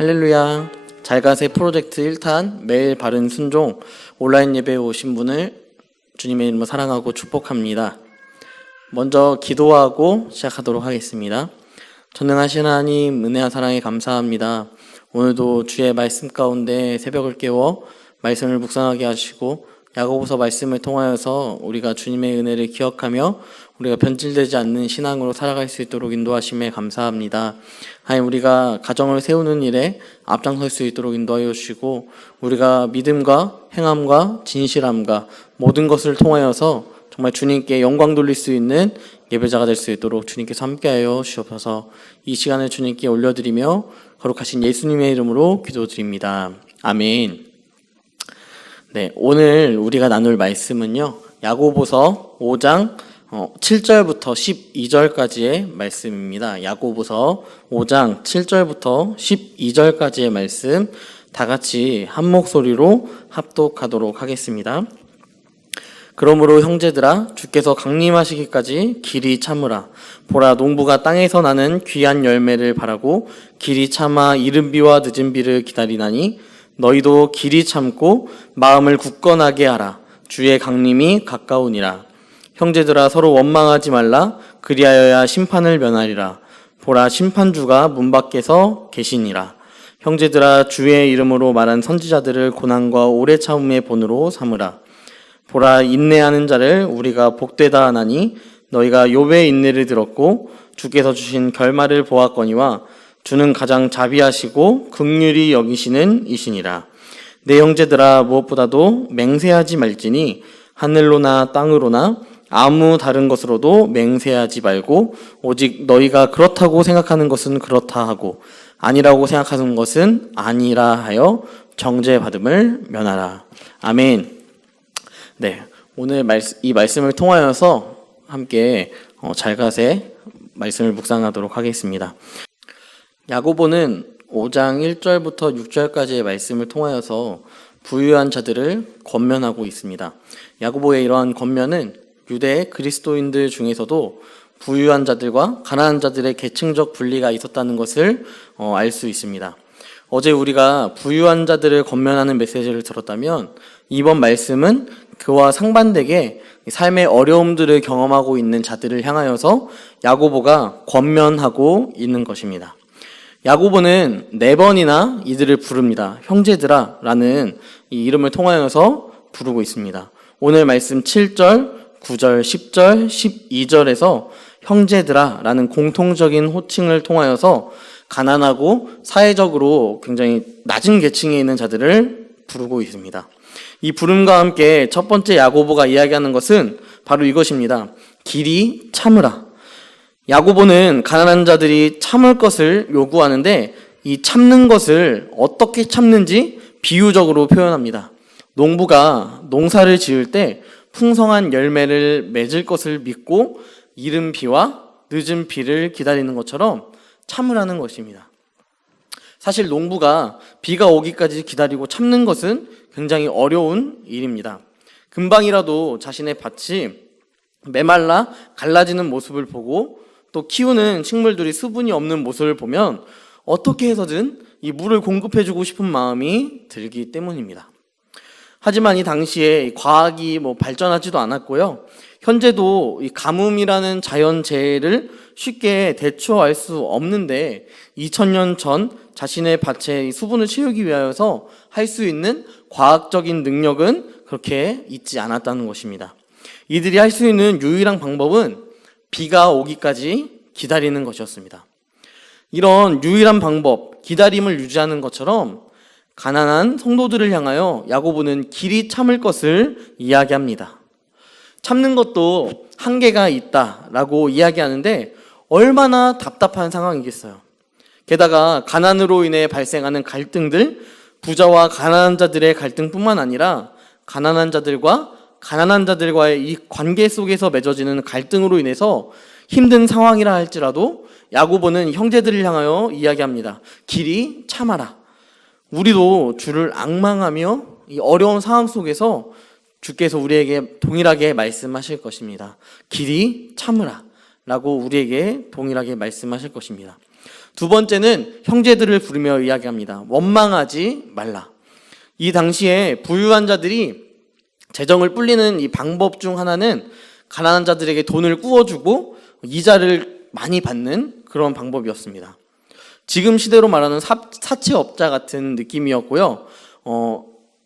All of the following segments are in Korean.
할렐루야. 잘가세 프로젝트 1탄 매일 바른 순종 온라인 예배에 오신 분을 주님의 이름으로 사랑하고 축복합니다. 먼저 기도하고 시작하도록 하겠습니다. 전능하신 하나님, 은혜와 사랑에 감사합니다. 오늘도 주의 말씀 가운데 새벽을 깨워 말씀을 묵상하게 하시고 야고보서 말씀을 통하여서 우리가 주님의 은혜를 기억하며 우리가 변질되지 않는 신앙으로 살아갈 수 있도록 인도하심에 감사합니다. 하나님, 우리가 가정을 세우는 일에 앞장설 수 있도록 인도하여 주시고 우리가 믿음과 행함과 진실함과 모든 것을 통하여서 정말 주님께 영광 돌릴 수 있는 예배자가 될 수 있도록 주님께서 함께하여 주옵소서. 이 시간을 주님께 올려드리며 거룩하신 예수님의 이름으로 기도드립니다. 아멘. 네, 오늘 우리가 나눌 말씀은요, 야고보서 5장 7절부터 12절까지의 말씀입니다. 야고보서 5장 7절부터 12절까지의 말씀 다 같이 한 목소리로 합독하도록 하겠습니다. 그러므로 형제들아, 주께서 강림하시기까지 길이 참으라. 보라, 농부가 땅에서 나는 귀한 열매를 바라고 길이 참아 이른 비와 늦은 비를 기다리나니 너희도 길이 참고 마음을 굳건하게 하라. 주의 강림이 가까우니라. 형제들아, 서로 원망하지 말라. 그리하여야 심판을 면하리라. 보라, 심판주가 문 밖에서 계시니라. 형제들아, 주의 이름으로 말한 선지자들을 고난과 오래 참음의 본으로 삼으라. 보라, 인내하는 자를 우리가 복되다 하나니 너희가 욥의 인내를 들었고 주께서 주신 결말을 보았거니와 주는 가장 자비하시고 긍휼히 여기시는 이시니라. 내 형제들아, 무엇보다도 맹세하지 말지니 하늘로나 땅으로나 아무 다른 것으로도 맹세하지 말고 오직 너희가 그렇다고 생각하는 것은 그렇다 하고 아니라고 생각하는 것은 아니라 하여 정죄받음을 면하라. 아멘. 네, 오늘 이 말씀을 통하여서 함께 잘가세 말씀을 묵상하도록 하겠습니다. 야고보는 5장 1절부터 6절까지의 말씀을 통하여서 부유한 자들을 권면하고 있습니다. 야고보의 이러한 권면은 유대 그리스도인들 중에서도 부유한 자들과 가난한 자들의 계층적 분리가 있었다는 것을 알 수 있습니다. 어제 우리가 부유한 자들을 권면하는 메시지를 들었다면 이번 말씀은 그와 상반되게 삶의 어려움들을 경험하고 있는 자들을 향하여서 야고보가 권면하고 있는 것입니다. 야고보는 4번이나 이들을 부릅니다. 형제들아 라는 이 이름을 통하여서 부르고 있습니다. 오늘 말씀 7절, 9절, 10절, 12절에서 형제들아 라는 공통적인 호칭을 통하여서 가난하고 사회적으로 굉장히 낮은 계층에 있는 자들을 부르고 있습니다. 이 부름과 함께 첫 번째 야고보가 이야기하는 것은 바로 이것입니다. 길이 참으라. 야고보는 가난한 자들이 참을 것을 요구하는데 이 참는 것을 어떻게 참는지 비유적으로 표현합니다. 농부가 농사를 지을 때 풍성한 열매를 맺을 것을 믿고 이른 비와 늦은 비를 기다리는 것처럼 참으라는 것입니다. 사실 농부가 비가 오기까지 기다리고 참는 것은 굉장히 어려운 일입니다. 금방이라도 자신의 밭이 메말라 갈라지는 모습을 보고 또 키우는 식물들이 수분이 없는 모습을 보면 어떻게 해서든 이 물을 공급해주고 싶은 마음이 들기 때문입니다. 하지만 이 당시에 과학이 발전하지도 않았고요. 현재도 이 가뭄이라는 자연재해를 쉽게 대처할 수 없는데 2000년 전 자신의 밭에 수분을 채우기 위하여서 할 수 있는 과학적인 능력은 그렇게 있지 않았다는 것입니다. 이들이 할 수 있는 유일한 방법은 비가 오기까지 기다리는 것이었습니다. 이런 유일한 방법, 기다림을 유지하는 것처럼 가난한 성도들을 향하여 야고보는 길이 참을 것을 이야기합니다. 참는 것도 한계가 있다라고 이야기하는데 얼마나 답답한 상황이겠어요. 게다가 가난으로 인해 발생하는 갈등들, 부자와 가난한 자들의 갈등뿐만 아니라 가난한 자들과의 이 관계 속에서 맺어지는 갈등으로 인해서 힘든 상황이라 할지라도 야고보는 형제들을 향하여 이야기합니다. 길이 참아라. 우리도 주를 앙망하며 이 어려운 상황 속에서 주께서 우리에게 동일하게 말씀하실 것입니다. 길이 참으라 라고 우리에게 동일하게 말씀하실 것입니다. 두 번째는 형제들을 부르며 이야기합니다. 원망하지 말라. 이 당시에 부유한 자들이 재정을 불리는 이 방법 중 하나는 가난한 자들에게 돈을 꾸어주고 이자를 많이 받는 그런 방법이었습니다. 지금 시대로 말하는 사채업자 같은 느낌이었고요.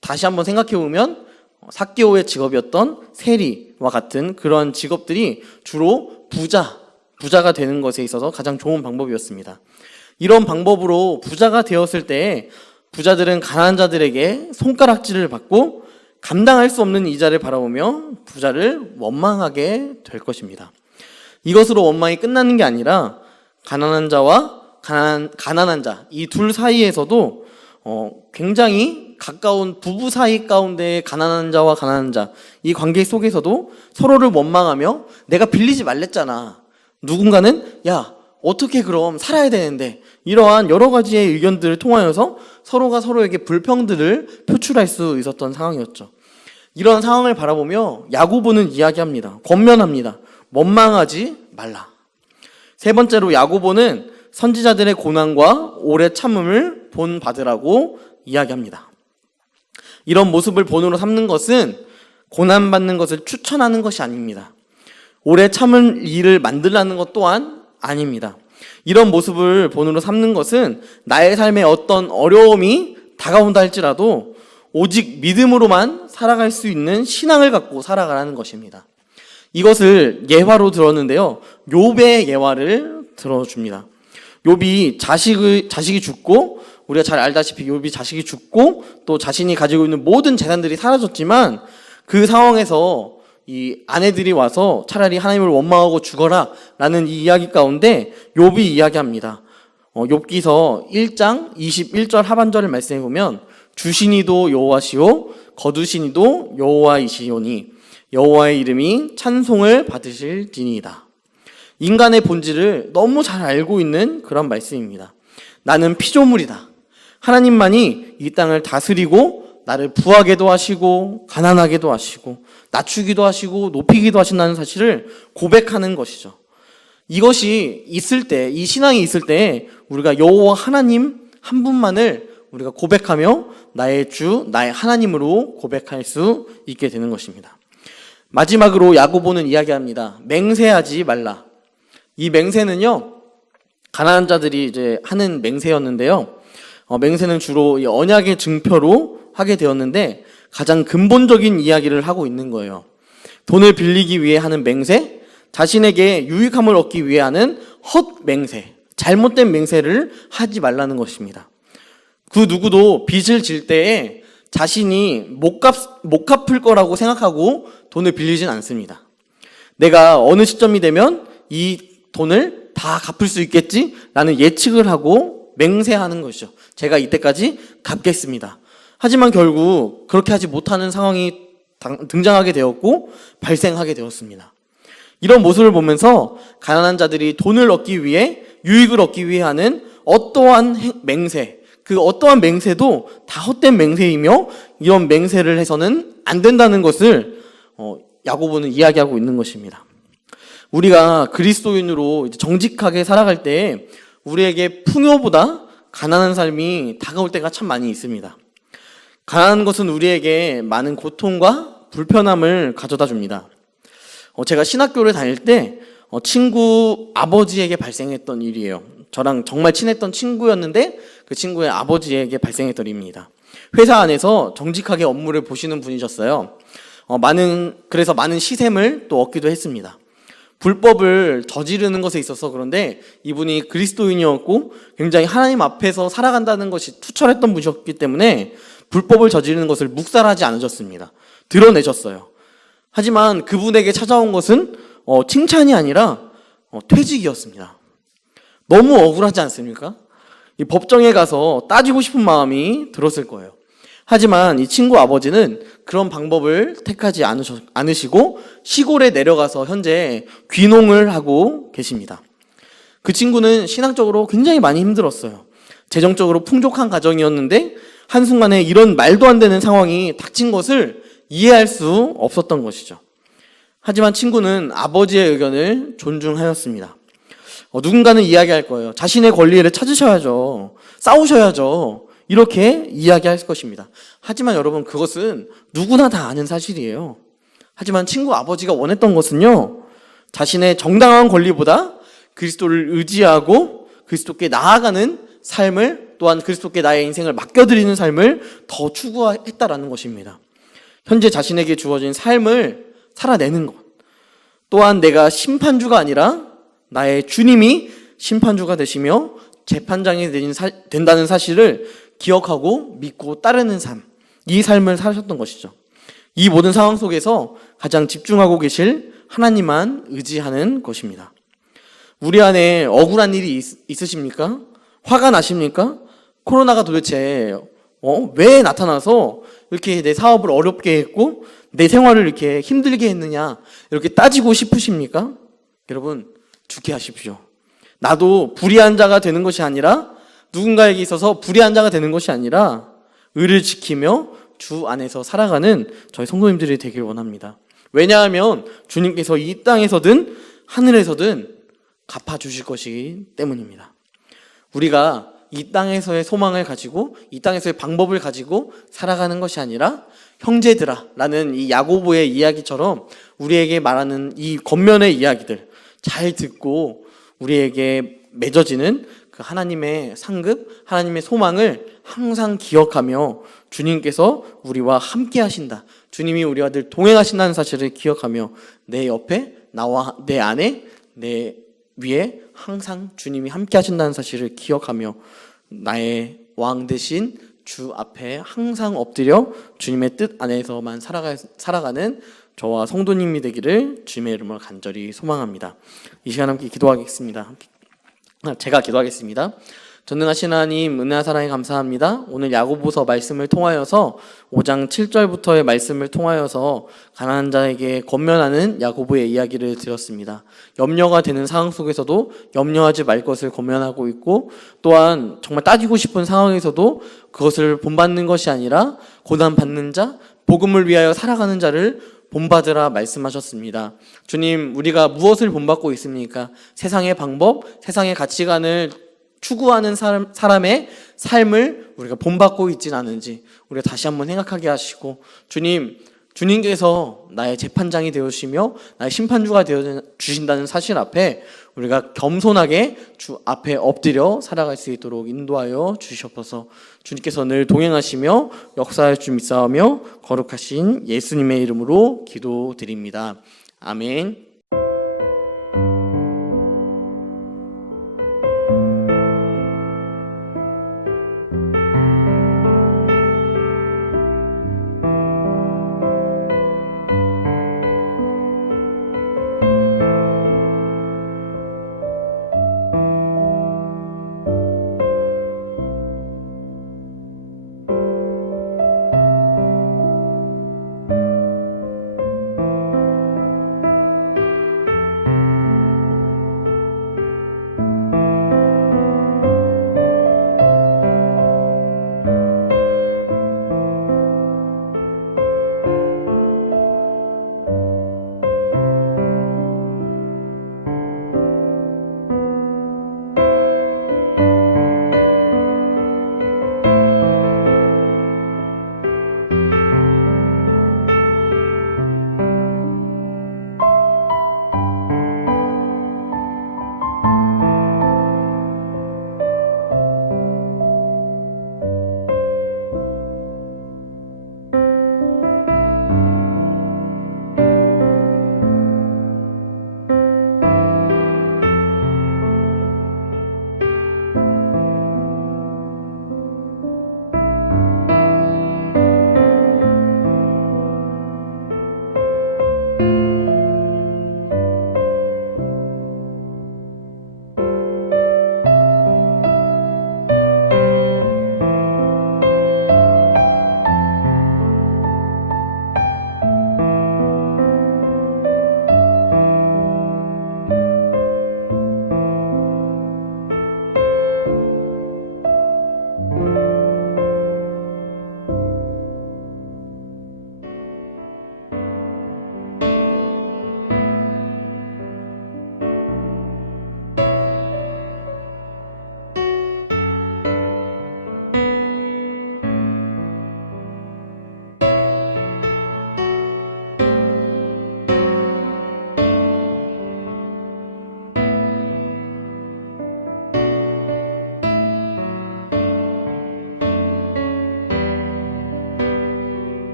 다시 한번 생각해보면 삭개오의 직업이었던 세리와 같은 그런 직업들이 주로 부자가 되는 것에 있어서 가장 좋은 방법이었습니다. 이런 방법으로 부자가 되었을 때 부자들은 가난한 자들에게 손가락질을 받고 감당할 수 없는 이자를 바라보며 부자를 원망하게 될 것입니다. 이것으로 원망이 끝나는 게 아니라 가난한 자와 가난한 자, 이 둘 사이에서도 굉장히 가까운 부부 사이 가운데 가난한 자와 가난한 자, 이 관계 속에서도 서로를 원망하며 내가 빌리지 말랬잖아. 누군가는 야, 어떻게 그럼 살아야 되는데, 이러한 여러 가지의 의견들을 통하여서 서로가 서로에게 불평들을 표출할 수 있었던 상황이었죠. 이런 상황을 바라보며 야고보는 이야기합니다. 권면합니다. 원망하지 말라. 세 번째로 야고보는 선지자들의 고난과 오래 참음을 본받으라고 이야기합니다. 이런 모습을 본으로 삼는 것은 고난받는 것을 추천하는 것이 아닙니다. 오래 참을 일을 만들라는 것 또한 아닙니다. 이런 모습을 본으로 삼는 것은 나의 삶에 어떤 어려움이 다가온다 할지라도 오직 믿음으로만 살아갈 수 있는 신앙을 갖고 살아가라는 것입니다. 이것을 예화로 들었는데요. 욥의 예화를 들어줍니다. 욥이 자식이 죽고, 우리가 잘 알다시피 욥이 자식이 죽고 또 자신이 가지고 있는 모든 재산들이 사라졌지만 그 상황에서 이 아내들이 와서 차라리 하나님을 원망하고 죽어라 라는 이 이야기 가운데 욥이 이야기합니다. 욥기서 1장 21절 하반절을 말씀해 보면 주시니도 여호와시오 거두시니도 여호와이시오니 여호와의 이름이 찬송을 받으실지니이다. 인간의 본질을 너무 잘 알고 있는 그런 말씀입니다. 나는 피조물이다. 하나님만이 이 땅을 다스리고 나를 부하게도 하시고 가난하게도 하시고 낮추기도 하시고 높이기도 하신다는 사실을 고백하는 것이죠. 이것이 있을 때, 이 신앙이 있을 때 우리가 여호와 하나님 한 분만을 우리가 고백하며 나의 주, 나의 하나님으로 고백할 수 있게 되는 것입니다. 마지막으로 야고보는 이야기합니다. 맹세하지 말라. 이 맹세는요, 가난한 자들이 이제 하는 맹세였는데요. 맹세는 주로 이 언약의 증표로 하게 되었는데 가장 근본적인 이야기를 하고 있는 거예요. 돈을 빌리기 위해 하는 맹세, 자신에게 유익함을 얻기 위해 하는 헛맹세, 잘못된 맹세를 하지 말라는 것입니다. 그 누구도 빚을 질 때에 자신이 못 갚을 거라고 생각하고 돈을 빌리진 않습니다. 내가 어느 시점이 되면 이 돈을 다 갚을 수 있겠지라는 예측을 하고 맹세하는 것이죠. 제가 이때까지 갚겠습니다. 하지만 결국 그렇게 하지 못하는 상황이 등장하게 되었고 발생하게 되었습니다. 이런 모습을 보면서 가난한 자들이 돈을 얻기 위해, 유익을 얻기 위해 하는 어떠한 맹세, 그 어떠한 맹세도 다 헛된 맹세이며 이런 맹세를 해서는 안 된다는 것을 야고보는 이야기하고 있는 것입니다. 우리가 그리스도인으로 정직하게 살아갈 때 우리에게 풍요보다 가난한 삶이 다가올 때가 참 많이 있습니다. 가난한 것은 우리에게 많은 고통과 불편함을 가져다 줍니다. 제가 신학교를 다닐 때 친구 아버지에게 발생했던 일이에요. 저랑 정말 친했던 친구였는데 그 친구의 아버지에게 발생했던 일입니다. 회사 안에서 정직하게 업무를 보시는 분이셨어요. 그래서 많은 시샘을 또 얻기도 했습니다. 불법을 저지르는 것에 있어서 그런데 이분이 그리스도인이었고 굉장히 하나님 앞에서 살아간다는 것이 투철했던 분이셨기 때문에 불법을 저지르는 것을 묵살하지 않으셨습니다. 드러내셨어요. 하지만 그분에게 찾아온 것은 칭찬이 아니라 퇴직이었습니다. 너무 억울하지 않습니까? 이 법정에 가서 따지고 싶은 마음이 들었을 거예요. 하지만 이 친구 아버지는 그런 방법을 택하지 않으시고 시골에 내려가서 현재 귀농을 하고 계십니다. 그 친구는 신앙적으로 굉장히 많이 힘들었어요. 재정적으로 풍족한 가정이었는데 한순간에 이런 말도 안 되는 상황이 닥친 것을 이해할 수 없었던 것이죠. 하지만 친구는 아버지의 의견을 존중하였습니다. 누군가는 이야기할 거예요. 자신의 권리를 찾으셔야죠. 싸우셔야죠. 이렇게 이야기할 것입니다. 하지만 여러분, 그것은 누구나 다 아는 사실이에요. 하지만 친구 아버지가 원했던 것은요, 자신의 정당한 권리보다 그리스도를 의지하고 그리스도께 나아가는 삶을, 또한 그리스도께 나의 인생을 맡겨드리는 삶을 더 추구했다라는 것입니다. 현재 자신에게 주어진 삶을 살아내는 것, 또한 내가 심판주가 아니라 나의 주님이 심판주가 되시며 재판장이 된다는 사실을 기억하고 믿고 따르는 삶, 이 삶을 사셨던 것이죠. 이 모든 상황 속에서 가장 집중하고 계실 하나님만 의지하는 것입니다. 우리 안에 억울한 일이 있으십니까? 화가 나십니까? 코로나가 도대체 왜 나타나서 이렇게 내 사업을 어렵게 했고 내 생활을 이렇게 힘들게 했느냐, 이렇게 따지고 싶으십니까? 여러분, 죽게 하십시오. 나도 불의한 자가 되는 것이 아니라, 누군가에게 있어서 불의한 자가 되는 것이 아니라 의를 지키며 주 안에서 살아가는 저희 성도님들이 되길 원합니다. 왜냐하면 주님께서 이 땅에서든 하늘에서든 갚아주실 것이기 때문입니다. 우리가 이 땅에서의 소망을 가지고, 이 땅에서의 방법을 가지고 살아가는 것이 아니라, 형제들아 라는 이 야고보의 이야기처럼 우리에게 말하는 이 겉면의 이야기들 잘 듣고 우리에게 맺어지는 그 하나님의 상급, 하나님의 소망을 항상 기억하며 주님께서 우리와 함께 하신다, 주님이 우리와 늘 동행하신다는 사실을 기억하며 내 옆에, 나와 내 안에, 내 위에 항상 주님이 함께 하신다는 사실을 기억하며 나의 왕 되신 주 앞에 항상 엎드려 주님의 뜻 안에서만 살아가는 저와 성도님이 되기를 주님의 이름으로 간절히 소망합니다. 이 시간 함께 기도하겠습니다. 제가 기도하겠습니다. 전능하신 하나님, 은혜와 사랑에 감사합니다. 오늘 야고보서 말씀을 통하여서 5장 7절부터의 말씀을 통하여서 가난한 자에게 권면하는 야고보의 이야기를 들었습니다. 염려가 되는 상황 속에서도 염려하지 말 것을 권면하고 있고, 또한 정말 따지고 싶은 상황에서도 그것을 본받는 것이 아니라 고난받는 자, 복음을 위하여 살아가는 자를 본받으라 말씀하셨습니다. 주님, 우리가 무엇을 본받고 있습니까? 세상의 방법, 세상의 가치관을 추구하는 사람의 삶을 우리가 본받고 있진 않은지 우리가 다시 한번 생각하게 하시고, 주님께서 나의 재판장이 되어주시며 나의 심판주가 되어주신다는 사실 앞에 우리가 겸손하게 주 앞에 엎드려 살아갈 수 있도록 인도하여 주시옵소서. 주님께서 늘 동행하시며 역사할 줄 믿사오며 거룩하신 예수님의 이름으로 기도드립니다. 아멘.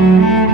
주님.